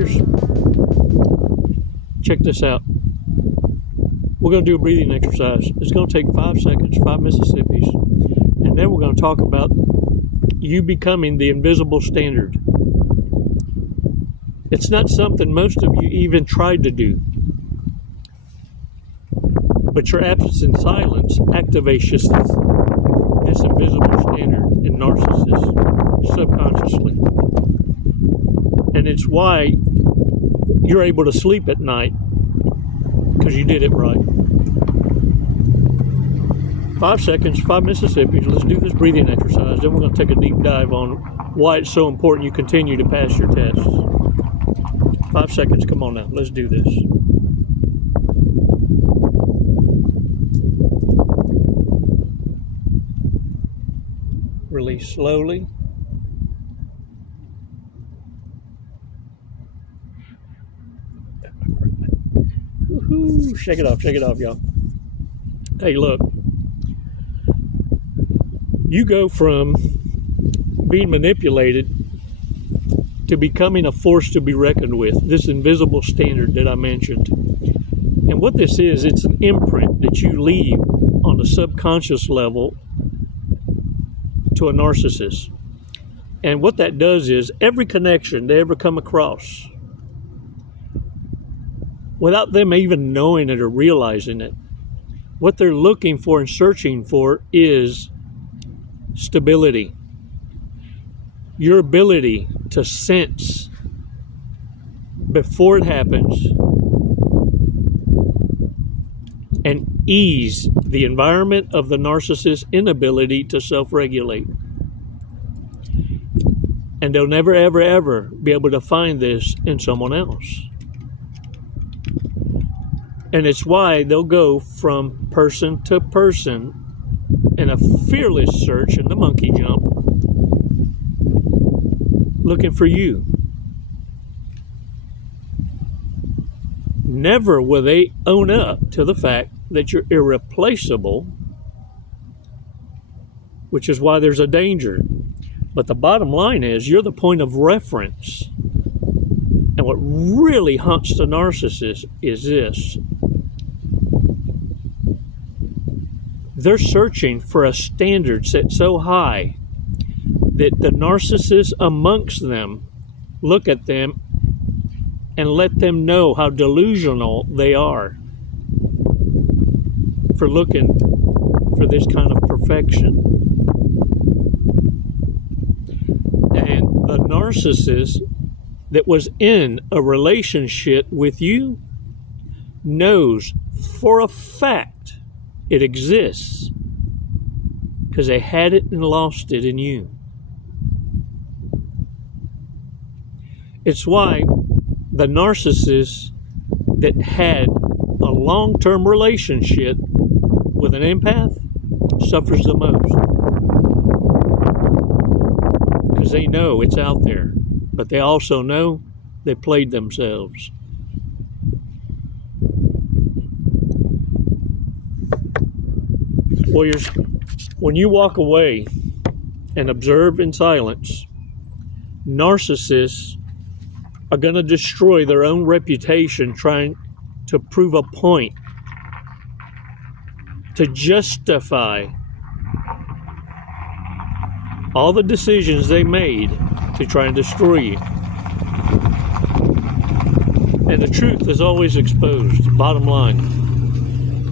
Warriors, check this out. We're going to do a breathing exercise. It's going to take 5 seconds, 5 Mississippis, and then we're going to talk about you becoming the invisible standard. It's not something most of you even tried to do, but your absence in silence activates this invisible standard in narcissists subconsciously. And it's why you're able to sleep at night, because you did it right. 5 seconds, 5 Mississippis. Let's do this breathing exercise. Then we're going to take a deep dive on why it's so important you continue to pass your tests. 5 seconds. Come on now. Let's do this. Release slowly. Woohoo! Shake it off, y'all. Hey, look. You go from being manipulated to becoming a force to be reckoned with, this invisible standard that I mentioned. And what this is, it's an imprint that you leave on the subconscious level to a narcissist. And what that does is every connection they ever come across, without them even knowing it or realizing it, what they're looking for and searching for is stability. Your ability to sense before it happens and ease the environment of the narcissist's inability to self-regulate. And they'll never, ever, ever be able to find this in someone else. And it's why they'll go from person to person in a fearless search in the monkey jump, looking for you. Never will they own up to the fact that you're irreplaceable, which is why there's a danger. But the bottom line is you're the point of reference. And what really haunts the narcissist is this. They're searching for a standard set so high that the narcissists amongst them look at them and let them know how delusional they are for looking for this kind of perfection. And the narcissist that was in a relationship with you knows for a fact it exists because they had it and lost it in you. It's why the narcissist that had a long-term relationship with an empath suffers the most, because they know it's out there, but they also know they played themselves. Warriors, when you walk away and observe in silence, narcissists are going to destroy their own reputation trying to prove a point, to justify all the decisions they made to try and destroy you. And the truth is always exposed, bottom line.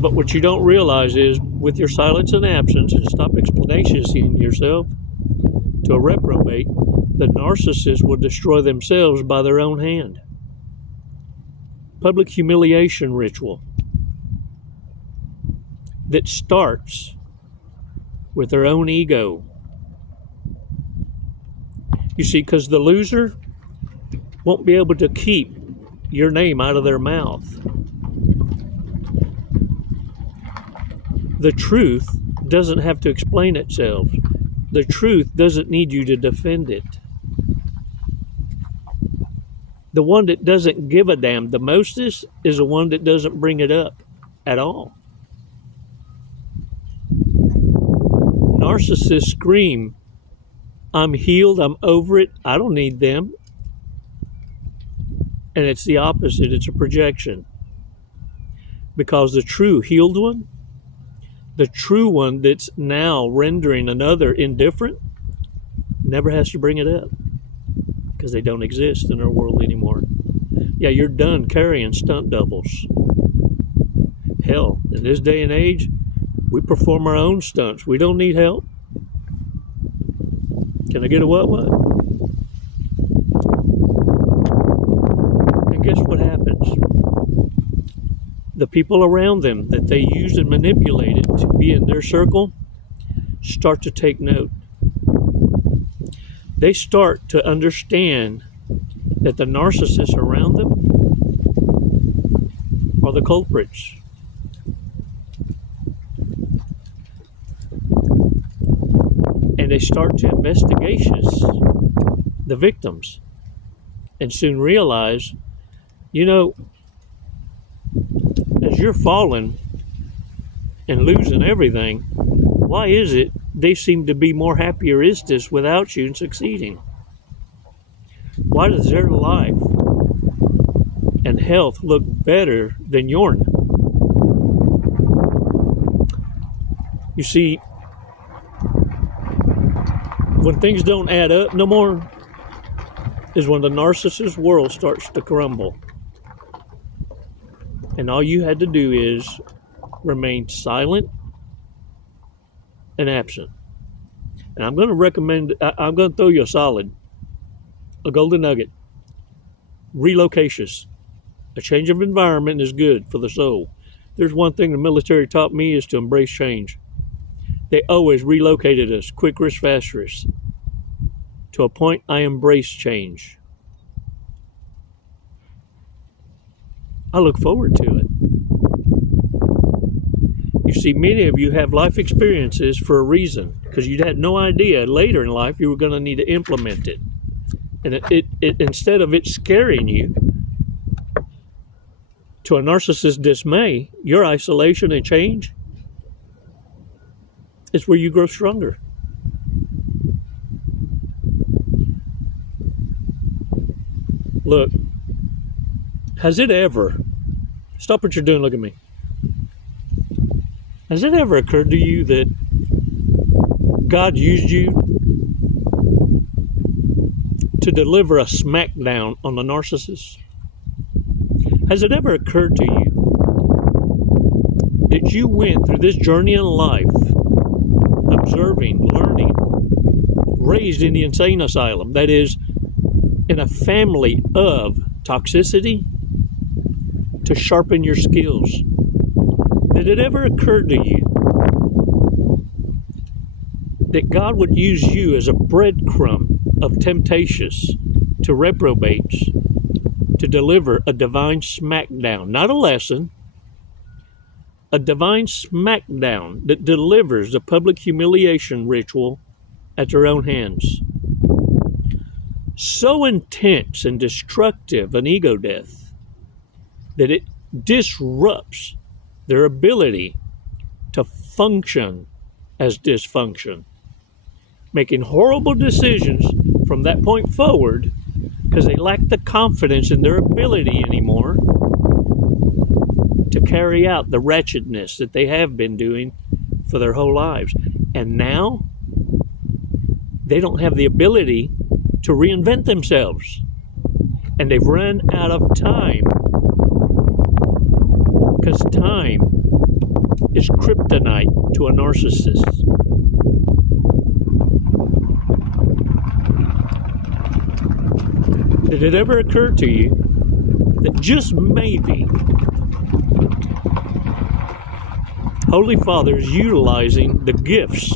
But what you don't realize is, with your silence and absence, and stop explanationing yourself to a reprobate, the narcissist will destroy themselves by their own hand. Public humiliation ritual that starts with their own ego. You see, because the loser won't be able to keep your name out of their mouth. The truth doesn't have to explain itself. The truth doesn't need you to defend it. The one that doesn't give a damn the mostest is the one that doesn't bring it up at all. Narcissists scream, "I'm healed, I'm over it, I don't need them." And it's the opposite. It's a projection. Because the true healed one, the true one that's now rendering another indifferent, never has to bring it up because they don't exist in our world anymore. Yeah, you're done carrying stunt doubles. Hell, in this day and age, we perform our own stunts. We don't need help. Can I get a what? And guess what happens? The people around them that they used and manipulated to be in their circle start to take note. They start to understand that the narcissists around them are the culprits. And they start to investigations the victims and soon realize, you know, as you're falling and losing everything, why is it they seem to be more happieristas without you and succeeding? Why does their life and health look better than yours? You see, when things don't add up no more is when the narcissist world starts to crumble. And all you had to do is remain silent and absent. And I'm going to throw you a golden nugget. Relocations. A change of environment is good for the soul. There's one thing the military taught me is to embrace change. They always relocated us, quickest, fastest. To a point, I embrace change. I look forward to it. You see, many of you have life experiences for a reason, because you had no idea later in life you were going to need to implement it. And it instead of it scaring you to a narcissist's dismay, your isolation and change is where you grow stronger. Look, has it ever, stop what you're doing, look at me. Has it ever occurred to you that God used you to deliver a smackdown on the narcissist? Has it ever occurred to you that you went through this journey in life, observing, learning, raised in the insane asylum, that is, in a family of toxicity, to sharpen your skills? Did it ever occur to you that God would use you as a breadcrumb of temptations to reprobates to deliver a divine smackdown? Not a lesson, a divine smackdown that delivers the public humiliation ritual at their own hands. So intense and destructive an ego death that it disrupts their ability to function as dysfunction, making horrible decisions from that point forward because they lack the confidence in their ability anymore to carry out the wretchedness that they have been doing for their whole lives. And now they don't have the ability to reinvent themselves. And they've run out of time, because time is kryptonite to a narcissist. Did it ever occur to you that just maybe Holy Father is utilizing the gifts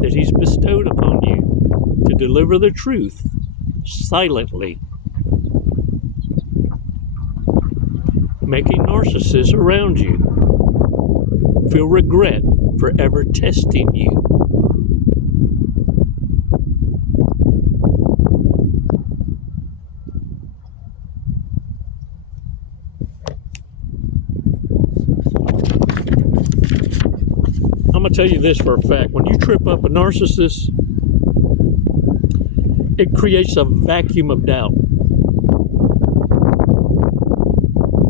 that He's bestowed upon you to deliver the truth silently, making narcissists around you feel regret for ever testing you? I'm going to tell you this for a fact. When you trip up a narcissist, it creates a vacuum of doubt.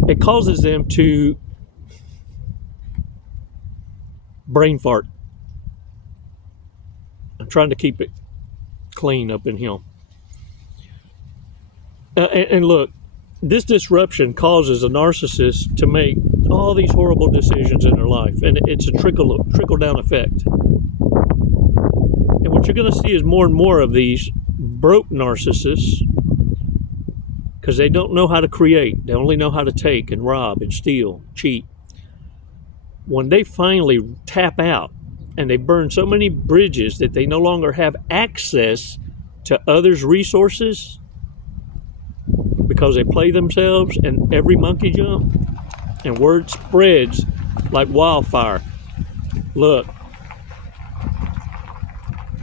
It causes them to brain fart. I'm trying to keep it clean up in here. And look, this disruption causes a narcissist to make all these horrible decisions in their life, and it's a trickle-down effect. And what you're going to see is more and more of these broke narcissists, because they don't know how to create. They only know how to take and rob and steal, cheat. When they finally tap out and they burn so many bridges that they no longer have access to others' resources because they play themselves and every monkey jump, and word spreads like wildfire. Look,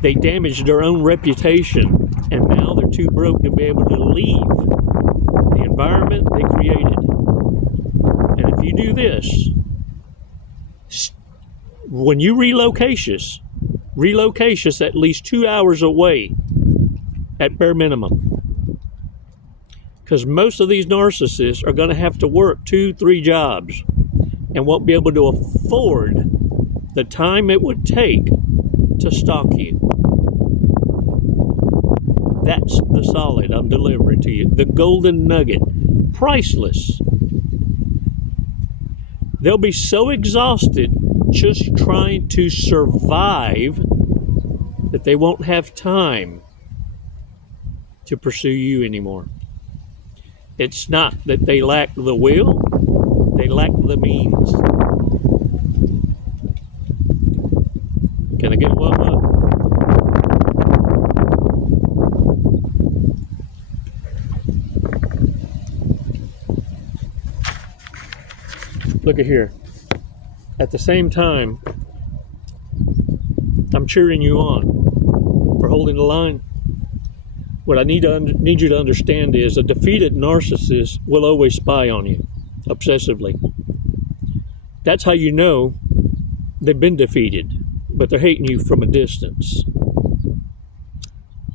they damaged their own reputation, and now they're too broke to be able to leave the environment they created. And if you do this, when you relocate us at least 2 hours away at bare minimum. Because most of these narcissists are going to have to work 2-3 jobs and won't be able to afford the time it would take to stalk you. That's the solid I'm delivering to you. The golden nugget. Priceless. They'll be so exhausted just trying to survive that they won't have time to pursue you anymore. It's not that they lack the will, they lack the means. Can I get one up? Look at here. At the same time, I'm cheering you on for holding the line. What I need you to understand is a defeated narcissist will always spy on you, obsessively. That's how you know they've been defeated, but they're hating you from a distance,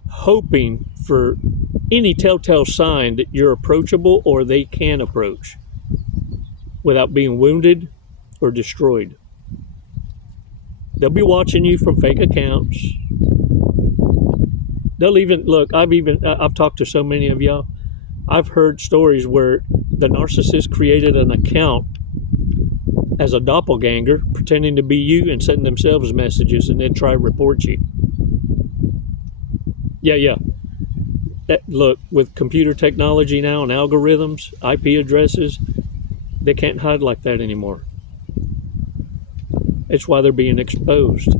hoping for any telltale sign that you're approachable or they can approach without being wounded or destroyed. They'll be watching you from fake accounts. They'll even, look, I've talked to so many of y'all. I've heard stories where the narcissist created an account as a doppelganger, pretending to be you and sending themselves messages and then try to report you. Yeah. Look, with computer technology now and algorithms, IP addresses, they can't hide like that anymore. It's why they're being exposed.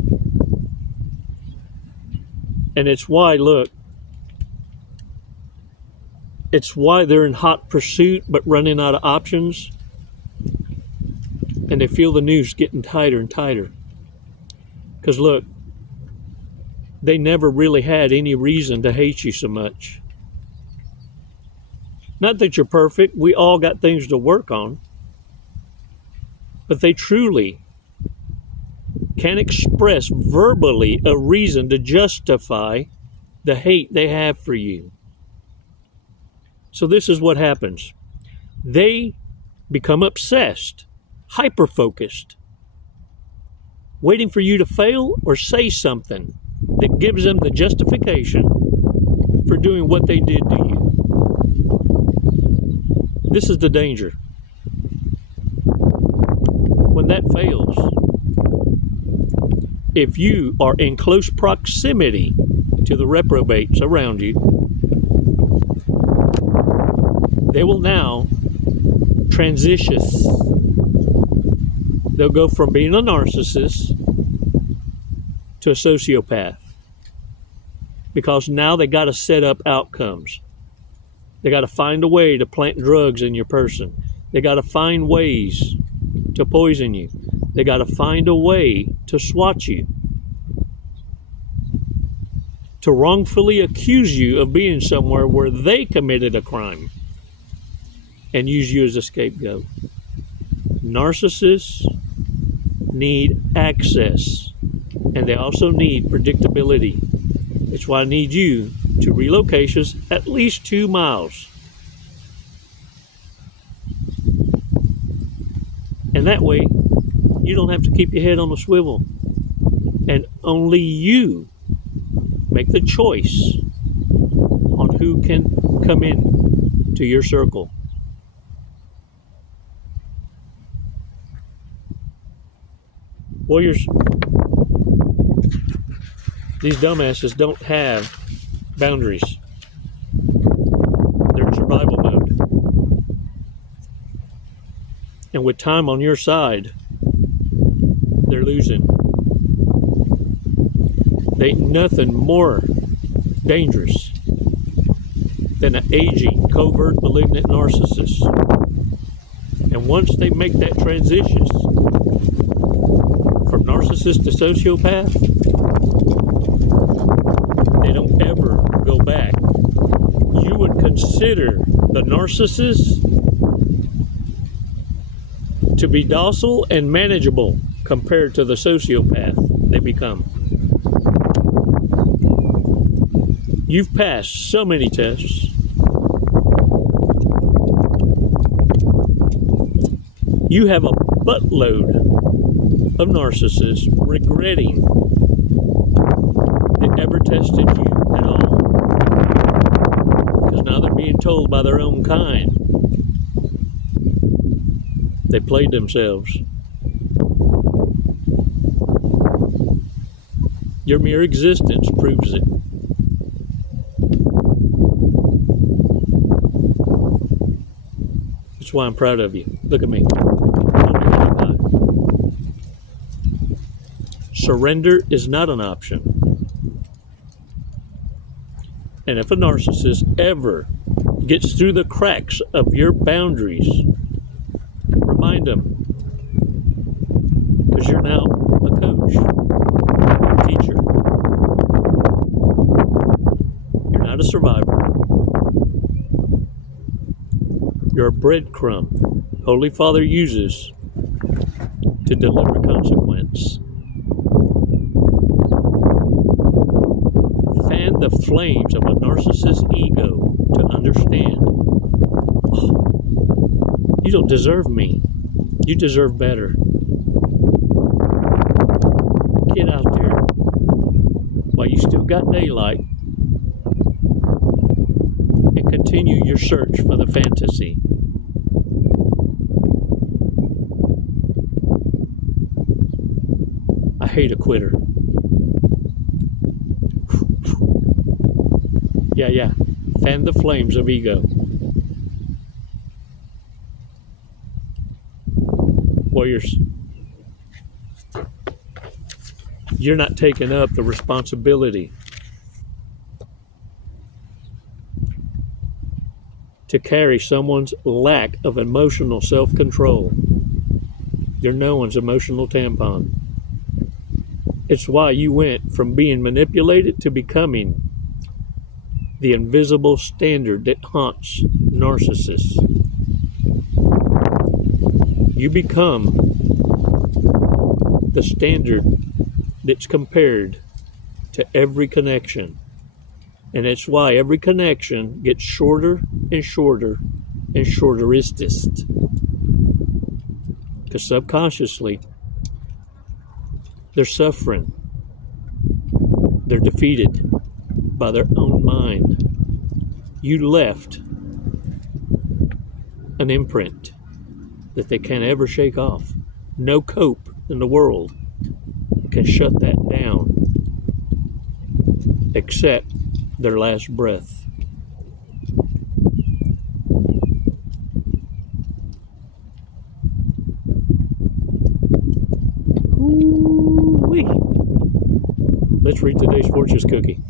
And it's why, look, it's why they're in hot pursuit but running out of options. And they feel the noose getting tighter and tighter. Because look, they never really had any reason to hate you so much. Not that you're perfect, we all got things to work on. But they truly can express verbally a reason to justify the hate they have for you. So this is what happens. They become obsessed, hyper-focused, waiting for you to fail or say something that gives them the justification for doing what they did to you. This is the danger. When that fails, if you are in close proximity to the reprobates around you, they will now transition. They'll go from being a narcissist to a sociopath, because now they got to set up outcomes. They got to find a way to plant drugs in your person. They got to find ways to poison you. They got to find a way to swat you, to wrongfully accuse you of being somewhere where they committed a crime and use you as a scapegoat. Narcissists need access, and they also need predictability. It's why I need you to relocations at least 2 miles. And that way, you don't have to keep your head on a swivel. And only you make the choice on who can come in to your circle. Warriors, these dumbasses don't have boundaries. They're in survival mode. And with time on your side, they're losing. There ain't nothing more dangerous than an aging, covert, malignant narcissist. And once they make that transition from narcissist to sociopath, they don't ever go back. You would consider the narcissist to be docile and manageable compared to the sociopath they become. You've passed so many tests. You have a buttload of narcissists regretting they ever tested you at all. Because now they're being told by their own kind they played themselves. Your mere existence proves it. That's why I'm proud of you. Look at me. Surrender is not an option. And if a narcissist ever gets through the cracks of your boundaries, remind them, because you're now a coach, a teacher. You're not a survivor. You're a breadcrumb Holy Father uses to deliver consequence. Fan the flames of a narcissist's ego to understand, oh, you don't deserve me. You deserve better. Get out there while you still got daylight and continue your search for the fantasy. I hate a quitter. Yeah. Fan the flames of ego. Warriors, you're not taking up the responsibility to carry someone's lack of emotional self-control. You're no one's emotional tampon. It's why you went from being manipulated to becoming the invisible standard that haunts narcissists. You become the standard that's compared to every connection. And it's why every connection gets shorter and shorter and shorteristest. Because subconsciously, they're suffering. They're defeated by their own mind. You left an imprint that they can't ever shake off. No cope in the world can shut that down except their last breath. Ooh-wee. Let's read today's fortune cookie.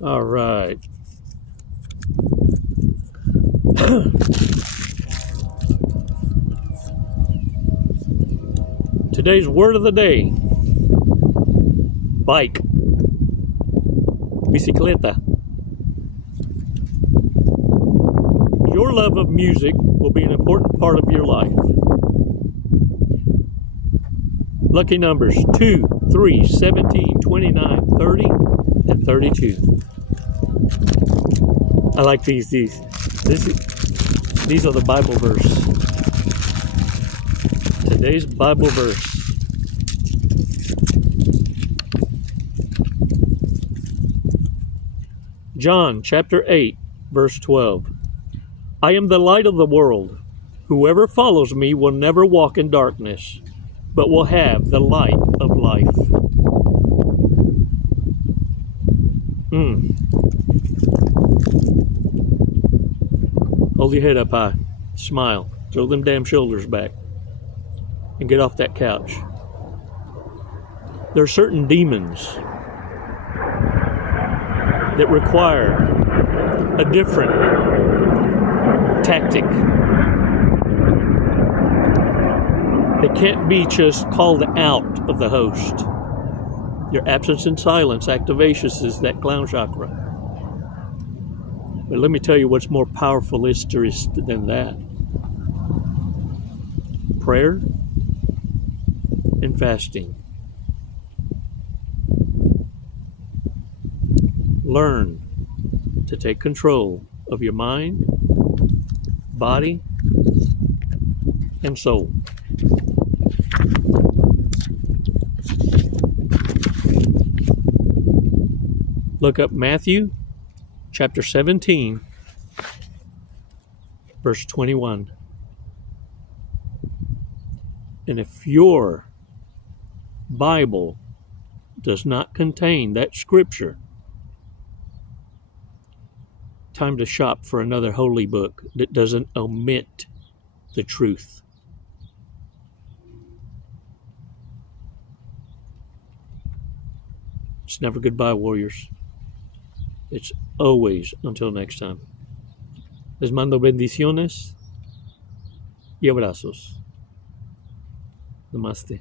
All right. Today's word of the day: bike. Bicicleta. Your love of music will be an important part of your life. Lucky numbers 2, 3, 17, 29, 30, and 32. I like these. These are the Bible verse. Today's Bible verse. John chapter 8, verse 12. I am the light of the world. Whoever follows me will never walk in darkness, but will have the light of life. Hold your head up high. Smile. Throw them damn shoulders back. And get off that couch. There are certain demons that require a different tactic. They can't be just called out of the host. Your absence and silence activates that clown chakra. But let me tell you what's more powerful than that. Prayer and fasting. Learn to take control of your mind, body, and soul. Look up Matthew chapter 17, verse 21. And if your Bible does not contain that scripture, time to shop for another holy book that doesn't omit the truth. It's never goodbye, warriors. It's always until next time. Les mando bendiciones y abrazos. Namaste.